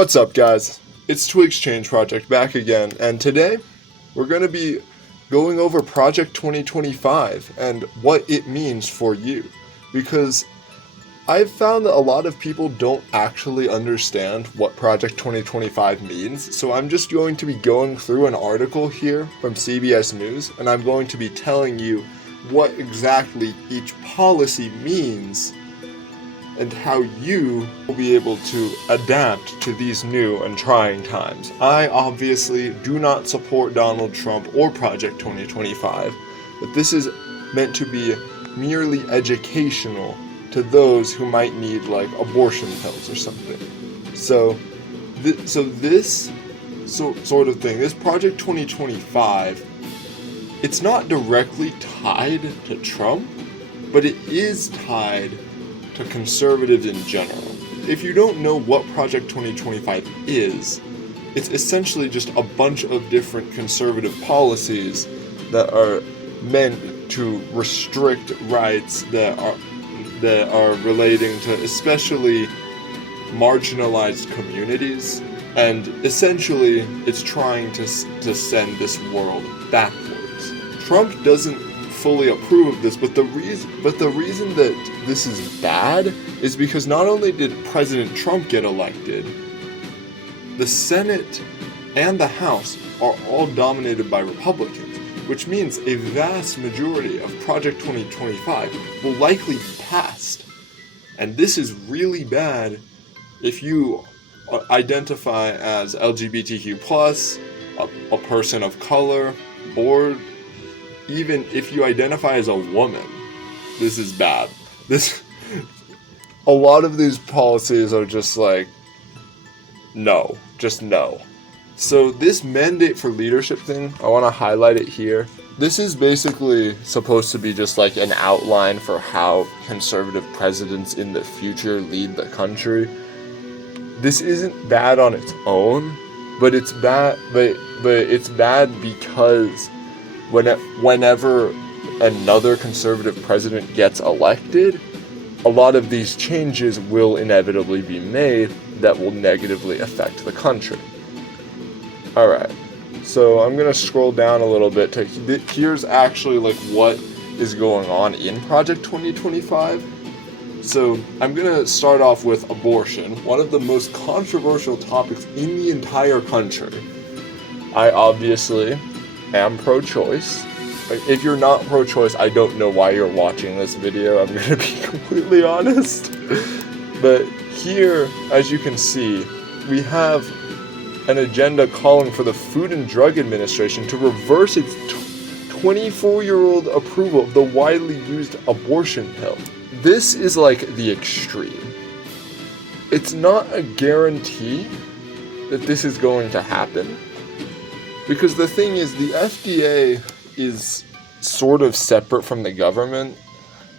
What's up, guys? It's Twigs Change Project back again, and today we're going to be going over Project 2025 and what it means for you. Because I've found that a lot of people don't actually understand what Project 2025 means, so I'm just going to be going through an article here from CBS News, and I'm going to be telling you what exactly each policy means and how you will be able to adapt to these new and trying times. I obviously do not support Donald Trump or Project 2025, but this is meant to be merely educational to those who might need like abortion pills or something. This sort of thing, this Project 2025, it's not directly tied to Trump, but it is tied to conservatives in general. If you don't know what Project 2025 is, it's essentially just a bunch of different conservative policies that are meant to restrict rights that are relating to especially marginalized communities, and essentially it's trying to send this world backwards. Trump doesn't fully approve of this, but the reason that this is bad is because not only did President Trump get elected, the Senate and the House are all dominated by Republicans, which means a vast majority of Project 2025 will likely be passed. And this is really bad if you identify as LGBTQ+, a person of color, or even if you identify as a woman. This is bad. A lot of these policies are just like, no, just no. So this mandate for leadership thing, I want to highlight it here. This is basically supposed to be just like an outline for how conservative presidents in the future lead the country. This isn't bad on its own, but it's bad, but it's bad because whenever another conservative president gets elected, a lot of these changes will inevitably be made that will negatively affect the country. Alright, so I'm going to scroll down a little bit to here's actually like what is going on in Project 2025. So I'm going to start off with abortion, one of the most controversial topics in the entire country. I obviously am pro-choice. If you're not pro-choice, I don't know why you're watching this video, I'm going to be completely honest. But here, as you can see, we have an agenda calling for the Food and Drug Administration to reverse its 24-year-old approval of the widely used abortion pill. This is like the extreme. It's not a guarantee that this is going to happen, because the thing is, the FDA is sort of separate from the government,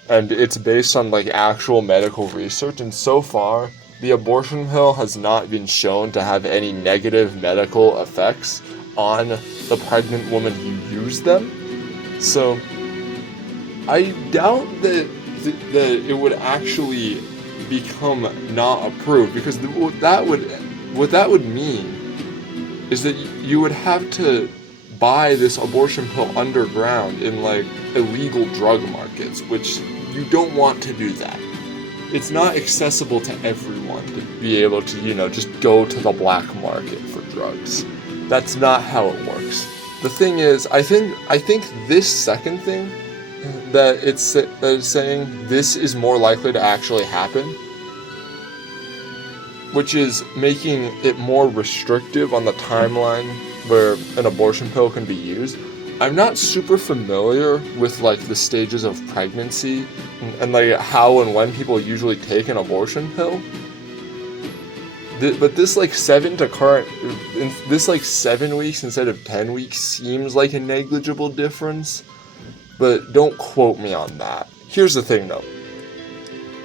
and it's based on like actual medical research, and so far the abortion pill has not been shown to have any negative medical effects on the pregnant woman who used them. So I doubt that it would actually become not approved, because what that would mean is that you would have to buy this abortion pill underground in like illegal drug markets, which you don't want to do that. It's not accessible to everyone to be able to, just go to the black market for drugs. That's not how it works. The thing is, I think this second thing that it's saying, this is more likely to actually happen, which is making it more restrictive on the timeline where an abortion pill can be used. I'm not super familiar with like the stages of pregnancy and like how and when people usually take an abortion pill. But this like 7 weeks instead of 10 weeks seems like a negligible difference, but don't quote me on that. Here's the thing though.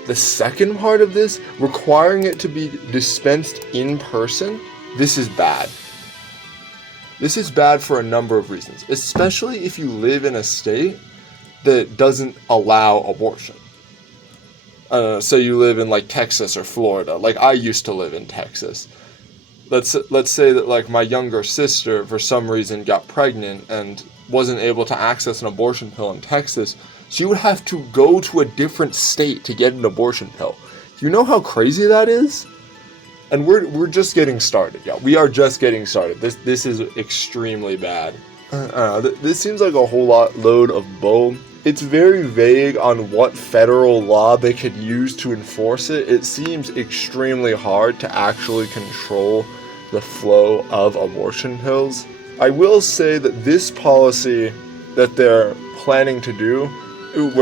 The second part of this, requiring it to be dispensed in person, this is bad. This is bad for a number of reasons, especially if you live in a state that doesn't allow abortion. So you live in like Texas or Florida. Like I used to live in Texas. let's say that like my younger sister for some reason got pregnant and wasn't able to access an abortion pill in Texas, she would have to go to a different state to get an abortion pill. Do you know how crazy that is? And we're just getting started. Yeah, we are just getting started. This is extremely bad. This seems like a whole load of bull. It's very vague on what federal law they could use to enforce it. It seems extremely hard to actually control the flow of abortion pills. I will say that this policy that they're planning to do, I'm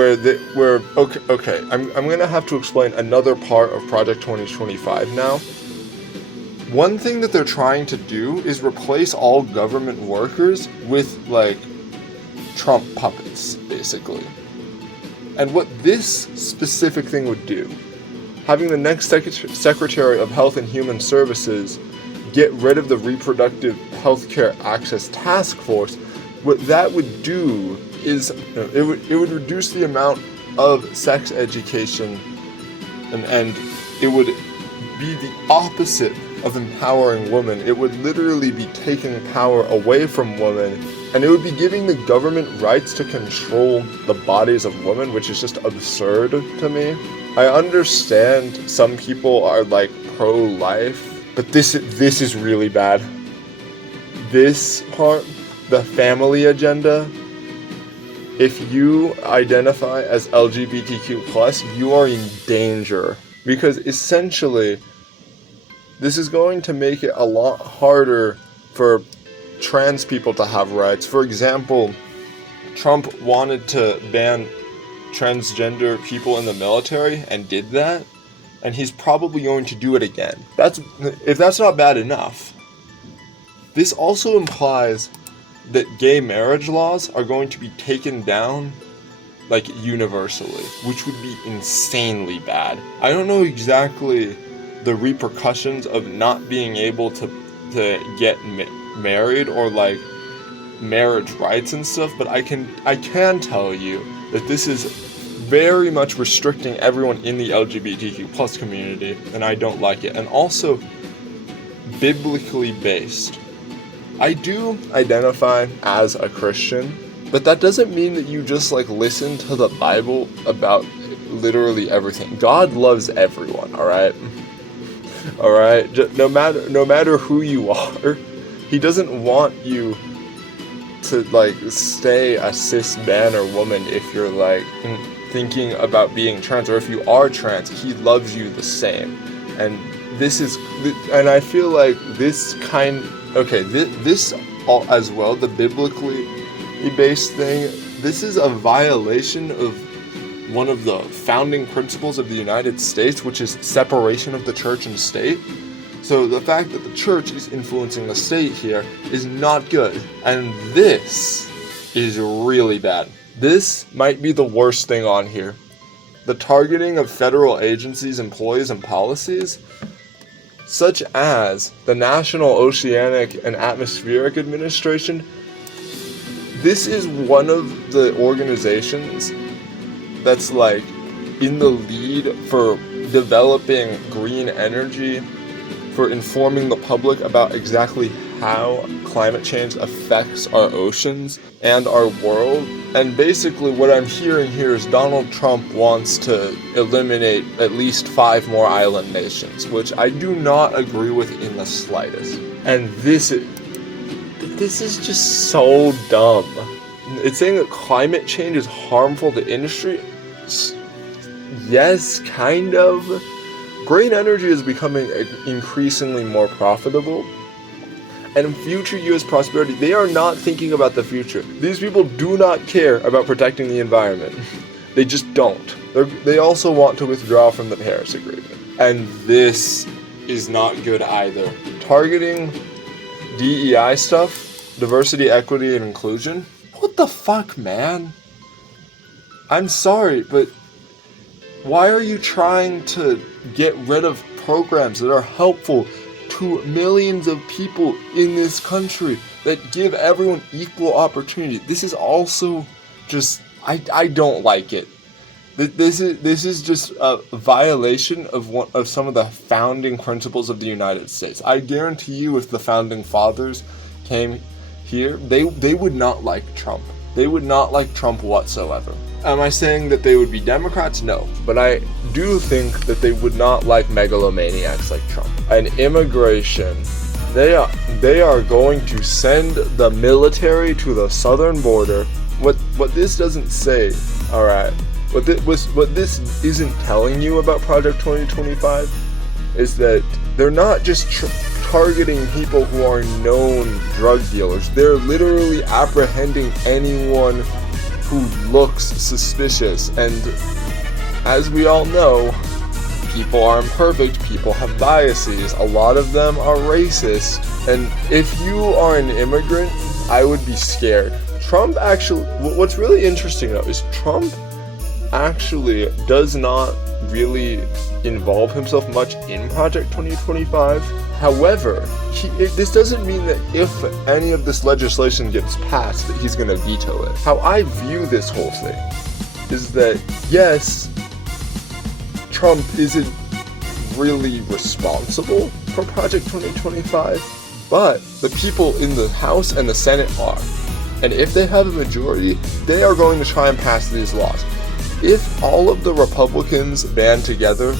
gonna have to explain another part of Project 2025 now. One thing that they're trying to do is replace all government workers with, like, Trump puppets, basically. And what this specific thing would do, having the next Secretary of Health and Human Services get rid of the Reproductive Healthcare Access Task Force, what that would do is it would reduce the amount of sex education, and it would be the opposite of empowering women. It would literally be taking power away from women, and it would be giving the government rights to control the bodies of women, which is just absurd to me. I understand some people are like pro-life, but this is really bad. This part, the family agenda, if you identify as LGBTQ+, you are in danger, because essentially this is going to make it a lot harder for trans people to have rights. For example, Trump wanted to ban transgender people in the military and did that, and he's probably going to do it again. If that's not bad enough, this also implies that gay marriage laws are going to be taken down, like, universally, which would be insanely bad. I don't know exactly the repercussions of not being able to get married or, like, marriage rights and stuff, but I can tell you that this is very much restricting everyone in the LGBTQ+ community, and I don't like it. And also, biblically based. I do identify as a Christian, but that doesn't mean that you just, like, listen to the Bible about literally everything. God loves everyone, alright? Alright? No matter who you are, he doesn't want you to, like, stay a cis man or woman if you're, like, thinking about being trans, or if you are trans, he loves you the same. And and I feel like this all as well, the biblically based thing, this is a violation of one of the founding principles of the United States, which is separation of the church and state. So the fact that the church is influencing the state here is not good, and this is really bad. This might be the worst thing on here. The targeting of federal agencies, employees, and policies, such as the National Oceanic and Atmospheric Administration. This is one of the organizations that's, like, in the lead for developing green energy, for informing the public about exactly how climate change affects our oceans and our world. And basically what I'm hearing here is Donald Trump wants to eliminate at least 5 more island nations, which I do not agree with in the slightest. And this is just so dumb. It's saying that climate change is harmful to industry. Yes, kind of. Green energy is becoming increasingly more profitable. And future U.S. prosperity, they are not thinking about the future. These people do not care about protecting the environment. They just don't. They also want to withdraw from the Paris Agreement. And this is not good either. Targeting DEI stuff, diversity, equity, and inclusion. What the fuck, man? I'm sorry, but why are you trying to get rid of programs that are helpful to millions of people in this country, that give everyone equal opportunity? This is also just, I don't like it. This is just a violation of some of the founding principles of the United States. I guarantee you, if the founding fathers came here, they would not like Trump. They would not like Trump whatsoever. Am I saying that they would be Democrats? No. But I do think that they would not like megalomaniacs like Trump. And immigration, they are going to send the military to the southern border. What this doesn't say, all right, what this isn't telling you about Project 2025 is that they're not just targeting people who are known drug dealers. They're literally apprehending anyone who looks suspicious. And as we all know, people aren't perfect. People have biases. A lot of them are racist. And if you are an immigrant, I would be scared. Trump actually, what's really interesting though, is Trump actually does not really involve himself much in Project 2025. However, this doesn't mean that if any of this legislation gets passed that he's going to veto it. How I view this whole thing is that, yes, Trump isn't really responsible for Project 2025, but the people in the House and the Senate are. And if they have a majority, they are going to try and pass these laws. If all of the Republicans band together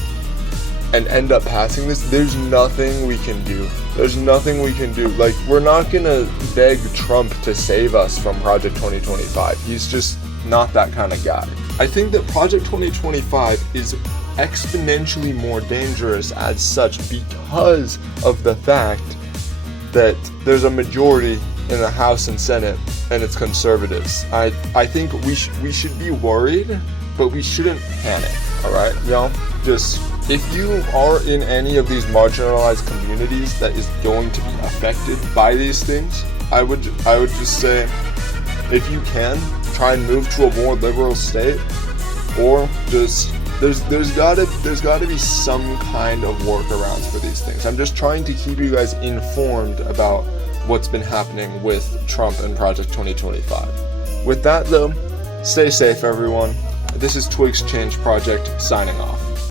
and end up passing this, there's nothing we can do. There's nothing we can do. Like, we're not gonna beg Trump to save us from Project 2025. He's just not that kind of guy. I think that Project 2025 is exponentially more dangerous as such because of the fact that there's a majority in the House and Senate and it's conservatives. I think we should be worried, but we shouldn't panic, alright, y'all? Just, if you are in any of these marginalized communities that is going to be affected by these things, I would just say, if you can, try and move to a more liberal state, or just, there's gotta be some kind of workarounds for these things. I'm just trying to keep you guys informed about what's been happening with Trump and Project 2025. With that though, stay safe everyone. This is Twigs Change Project signing off.